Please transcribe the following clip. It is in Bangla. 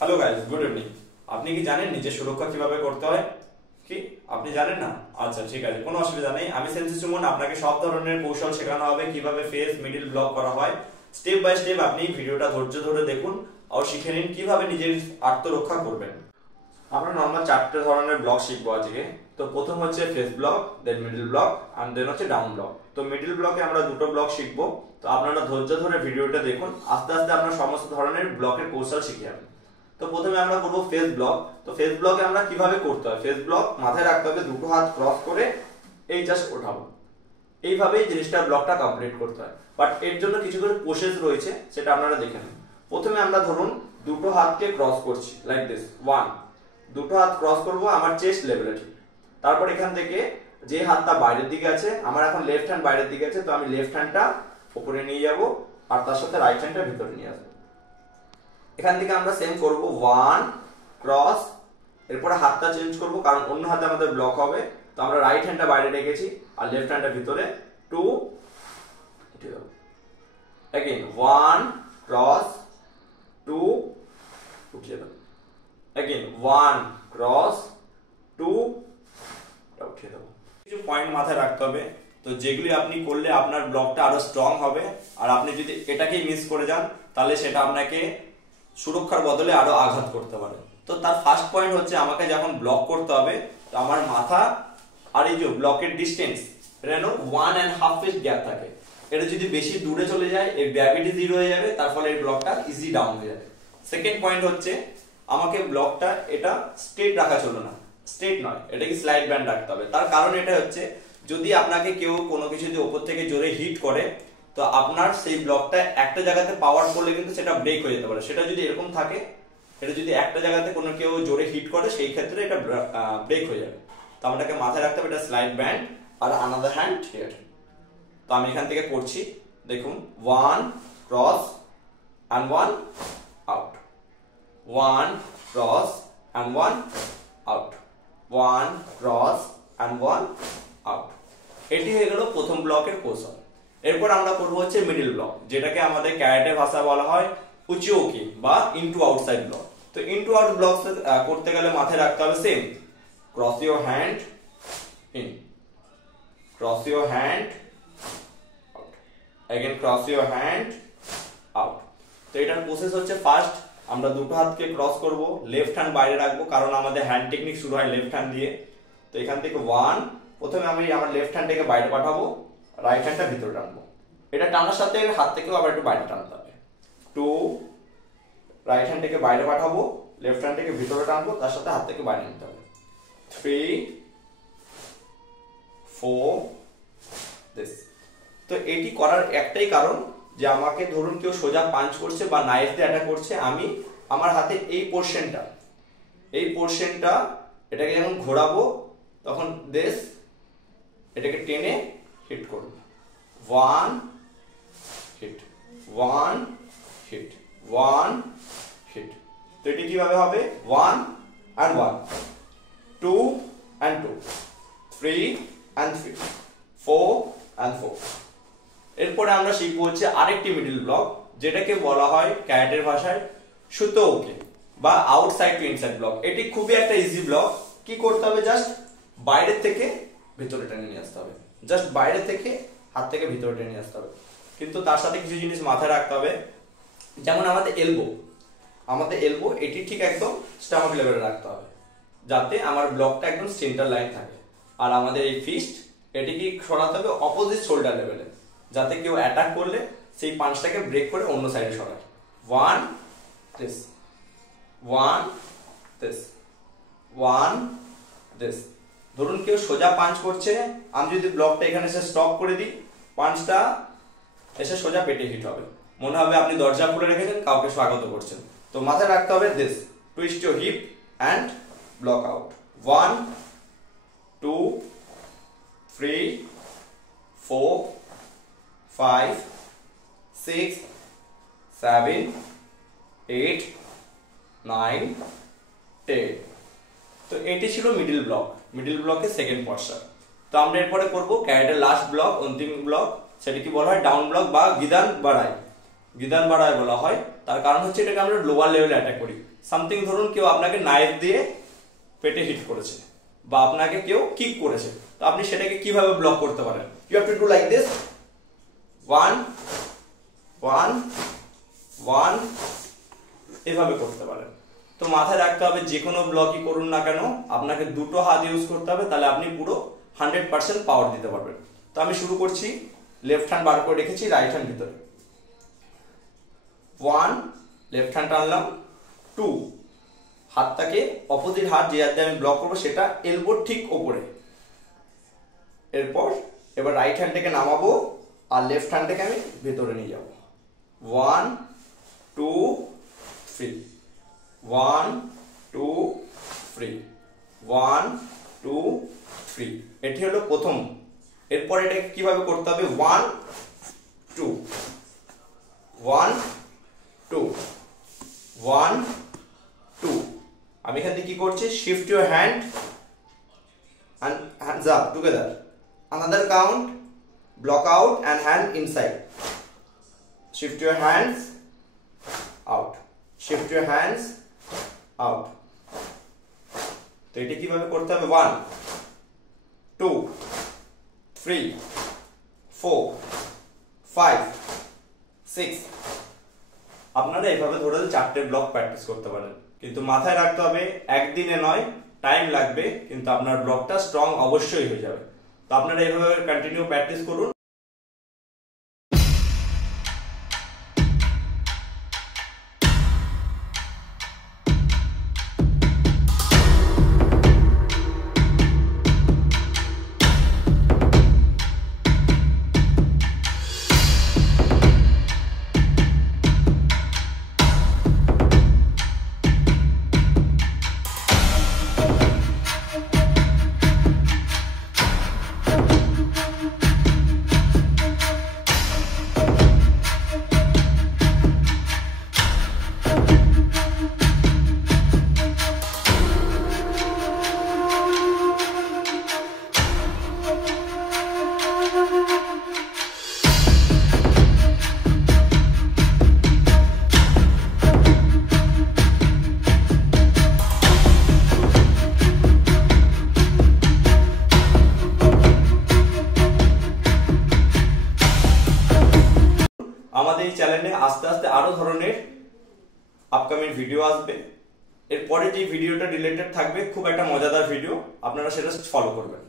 Hello guys, good evening. আপনি কি জানেন নিজের সুরক্ষা কিভাবে করতে হয়? কি আপনি জানেন না? আচ্ছা, ঠিক আছে, কোনো অসুবিধা নেই। আমি সেন্সি সুমন, আপনাকে সব ধরনের কৌশল শেখানো হবে কিভাবে ফেস মিডল ব্লক করা হয়। স্টেপ বাই স্টেপ আপনি ভিডিওটা ধৈর্য ধরে দেখুন আর শিখে নিন কিভাবে নিজের আত্মরক্ষা করবেন। আমরা নরমাল চারটে ধরনের ব্লক শিখবো আজকে। তো প্রথম হচ্ছে ফেস ব্লক, দেন মিডল ব্লক আর দেন হচ্ছে ডাউন ব্লক। তো মিডল ব্লকে আমরা দুটো ব্লক শিখবো। তো আপনারা ধৈর্য ধরে ভিডিওটা দেখুন, আস্তে আস্তে আপনারা সমস্ত ধরনের ব্লকের কৌশল শিখে যাবেন। তো প্রথমে আমরা করবো ফেস ব্লক। তো ফেস ব্লকে আমরা কিভাবে করতে হয়, ফেস ব্লক মাথায় রাখতে হবে, দুটো হাত ক্রস করে এই জাস্ট ওঠাবো, এইভাবেই জিনিসটা ব্লকটা কমপ্লিট করতে হয়। বাট এর জন্য কিছু করে প্রসেস রয়েছে, সেটা আপনারা দেখে নিন। প্রথমে আমরা ধরুন দুটো হাতকে ক্রস করছি লাইক দিস, ওয়ান, দুটো হাত ক্রস করব আমার চেস্ট লেভেলে ঠিক। তারপর এখান থেকে যে হাতটা বাইরের দিকে আছে, আমার এখন লেফট হ্যান্ড বাইরের দিকে আছে, তো আমি লেফট হ্যান্ডটা উপরে নিয়ে যাব আর তার সাথে রাইট হ্যান্ডটা ভিতরে নিয়ে আসবো। এখান থেকে আমরা সেম করব, ওয়ান ক্রস, এরপরে হাতটা চেঞ্জ করব কারণ অন্য হাতে আমাদের ব্লক হবে। তো আমরা রাইট হ্যান্ডটা বাইরে রেখেছি আর লেফট হ্যান্ডটা ভিতরে, two, again one cross, two, উঠিয়ে দাও, again ওয়ান ক্রস, টু, উঠিয়ে দাও। কিছু পয়েন্ট মাথায় রাখতে হবে, তো যেগুলি আপনি করলে আপনার ব্লকটা আরো স্ট্রং হবে। আর আপনি যদি এটাকেই মিস করে যান তাহলে সেটা আপনাকে সুরক্ষার বদলে আরো আঘাত করতে পারে। তো তার ফার্স্ট পয়েন্ট হচ্ছে, আমাকে যখন ব্লক করতে হবে তো আমার মাথা আর এই যে ব্লকের ডিস্টেন্স, এটা যেন 1.5 ফিট গ্যাপ থাকে। এটা যদি বেশি দূরে চলে যায় এর গ্র্যাভিটি জিরো হয়ে যাবে, তার ফলে এই ব্লকটা ইজি ডাউন হয়ে যাবে। সেকেন্ড পয়েন্ট হচ্ছে, আমাকে ব্লকটা এটা স্ট্রেট রাখা চলবে না, স্ট্রেট নয়, এটাকে স্লাইড ব্যান্ড রাখতে হবে। তার কারণ এটা হচ্ছে, যদি আপনাকে কেউ কোনো কিছু যদি উপর থেকে জোরে হিট করে তো আপনার সেই ব্লকটা একটা জায়গাতে পাওয়ার করলে কিন্তু সেটা ব্রেক হয়ে যেতে পারে। সেটা যদি এরকম থাকে, এটা যদি একটা জায়গাতে কোনো কেউ জোরে হিট করে সেই ক্ষেত্রে এটা ব্রেক হয়ে যাবে। তো আপনাকে মাথায় রাখতে হবে এটা স্লাইড ব্যান্ড আর আনাদার হ্যান্ড হিয়ার। তো আমি এখান থেকে করছি, দেখুন, one cross and one out, one cross and one out, one cross and one out. এটি হয়ে গেল প্রথম ব্লকের কৌশল। এরপর আমরা করবো হচ্ছে মিডল ব্লক, যেটাকে আমাদের ক্যারাটে ভাষা বলা হয় উচিওকি বা ইনটু আউটসাইড ব্লক। তো ইনটু আউট ব্লক করতে গেলে মাথায় রাখতে হবে same, cross your hand in, cross your hand out, again cross your hand out. তো এটার প্রসেস হচ্ছে, ফার্স্ট আমরা দুটো হাতকে ক্রস করব, লেফট হ্যান্ড বাইরে রাখবো কারণ আমাদের হ্যান্ড টেকনিক শুরু হয় লেফট হ্যান্ড দিয়ে। তো এখান থেকে ওয়ান, প্রথমে আমি আমার লেফট হ্যান্ডটাকে বাইরে পাঠাবো, রাইট হ্যান্ডটা ভিতরে টানবো। এটা টানার সাথে হাত থেকেও আবার একটু বাইরে টানতে হবে। টু, রাইট হ্যান্ডটাকে বাইরে পাঠাবো, লেফট হ্যান্ডটাকে ভিতরে টানবো, তার সাথে হাত থেকে বাইরে নিতে হবে। Three, four, this. তো এটি করার একটাই কারণ যে আমাকে ধরুন কেউ সোজা পাঞ্চ করছে বা নাইফ দিয়ে অ্যাটাক করছে, আমি আমার হাতে এই পোরশনটা এটাকে যখন ঘোরাবো তখন দেশ এটাকে টেনে হিট করব, one hit, one hit, one hit. তো এটি কিভাবে হবে, one and one, two and two, three and three, four and four. এরপরে আমরা শিখবো হচ্ছে আরেকটি মিডল ব্লক, যেটাকে বলা হয় ক্যারাটের ভাষায় সুতোওকি বা আউটসাইড টু ইনসাইড ব্লক। এটি খুবই একটা ইজি ব্লক। কি করতে হবে, জাস্ট বাইরের থেকে ভিতরে টেনে নিয়ে আসতে হবে, জাস্ট বাইরে থেকে হাত থেকে ভিতরে টেনে নিয়ে আসতে হবে। কিন্তু তার সাথে কিছু জিনিস মাথায় রাখতে হবে, যেমন আমাদের এলবো এটি ঠিক একদম স্টামাক লেভেলে রাখতে হবে, যাতে আমার ব্লকটা একদম সেন্টার লাইন থাকে। আর আমাদের এই ফিস্ট এটিকে সরাতে হবে অপোজিট শোল্ডার লেভেলে, যাতে কেউ অ্যাটাক করলে সেই পাঞ্চটাকে ব্রেক করে অন্য সাইডে সরায়। One this, one this, one this. ধরুন কেউ সোজা পাঞ্চ করছে, আমি যদি ব্লকটা এখানে এসে স্টপ করে দিই, পাঞ্চটা এসে সোজা পেটে হিট হবে, মনে হবে আপনি দরজা খুলে রেখেছেন, কাউকে স্বাগত করছেন। তো মাথায় রাখতে হবে this, twist your hip and block out, one, two, three, four, 5, 6, 7, 8, 9, 10। তো এটি ছিল মিডল ব্লকের সেকেন্ড পোরশন। তো আমরা এরপরে করব ক্যারাটের লাস্ট ব্লক, অন্তিম ব্লক, সেটা কি বলা হয় ডাউন ব্লক বা গিদান বাড়াই। বিধান বাড়ায় বলা হয়, তার কারণ হচ্ছে এটাকে আমরা লোয়ার লেভেলে অ্যাটাক করি। সামথিং ধরুন কেউ আপনাকে নাইফ দিয়ে পেটে হিট করেছে বা আপনাকে কেউ কিক করেছে, তো আপনি সেটাকে কিভাবে ব্লক করতে পারেন? You have to do like this, 1 1 1, এভাবে করতে পারেন। তো মাথায় রাখতে হবে যে কোনো ব্লকই করুন না কেন আপনাকে দুটো হাত ইউজ করতে হবে, তাহলে আপনি পুরো 100% পাওয়ার দিতে পারবেন। তো আমি শুরু করছি, লেফট হ্যান্ড বার করে রেখেছি, রাইট হ্যান্ড ভিতরে, 1, লেফট হ্যান্ড টানলাম, 2, হাতটাকে অপোজিট হাত যে হাত দিয়ে আমি ব্লক করবো সেটা এলবোর ঠিক ওপরে। এরপর এবার রাইট হ্যান্ডটাকে নামাবো আর লেফট হ্যান্ডটাকে আমি ভেতরে নিয়ে যাব, 1 2 3, 1 2 3, 1 2 3, এটি হলো প্রথম। এরপর এটাকে কিভাবে করতে হবে, 1 2 1 2 1 2। আমি এখান থেকে কি করছি, shift your hand and hands up together, another count, block out and hand inside, shift your hands out, shift your hands out। তো এটা কিভাবে করতে হবে, 1 2 3 4 5 6। আপনারা এইভাবে ধরে 4টে ব্লক প্র্যাকটিস করতে পারেন, কিন্তু মাথায় রাখতে হবে একদিনে নয়, টাইম লাগবে, কিন্তু আপনার ব্লকটা স্ট্রং অবশ্যই হয়ে যাবে। তো আপনারা এইভাবে কন্টিনিউ প্র্যাকটিস করুন। আমাদের এই চ্যানেলে আস্তে আস্তে আরো ধরনের আপকামিং ভিডিও আসবে। এরপরে যে ভিডিওটা রিলেটেড থাকবে খুব একটা মজাদার ভিডিও, আপনারা সেটা ফলো করবেন।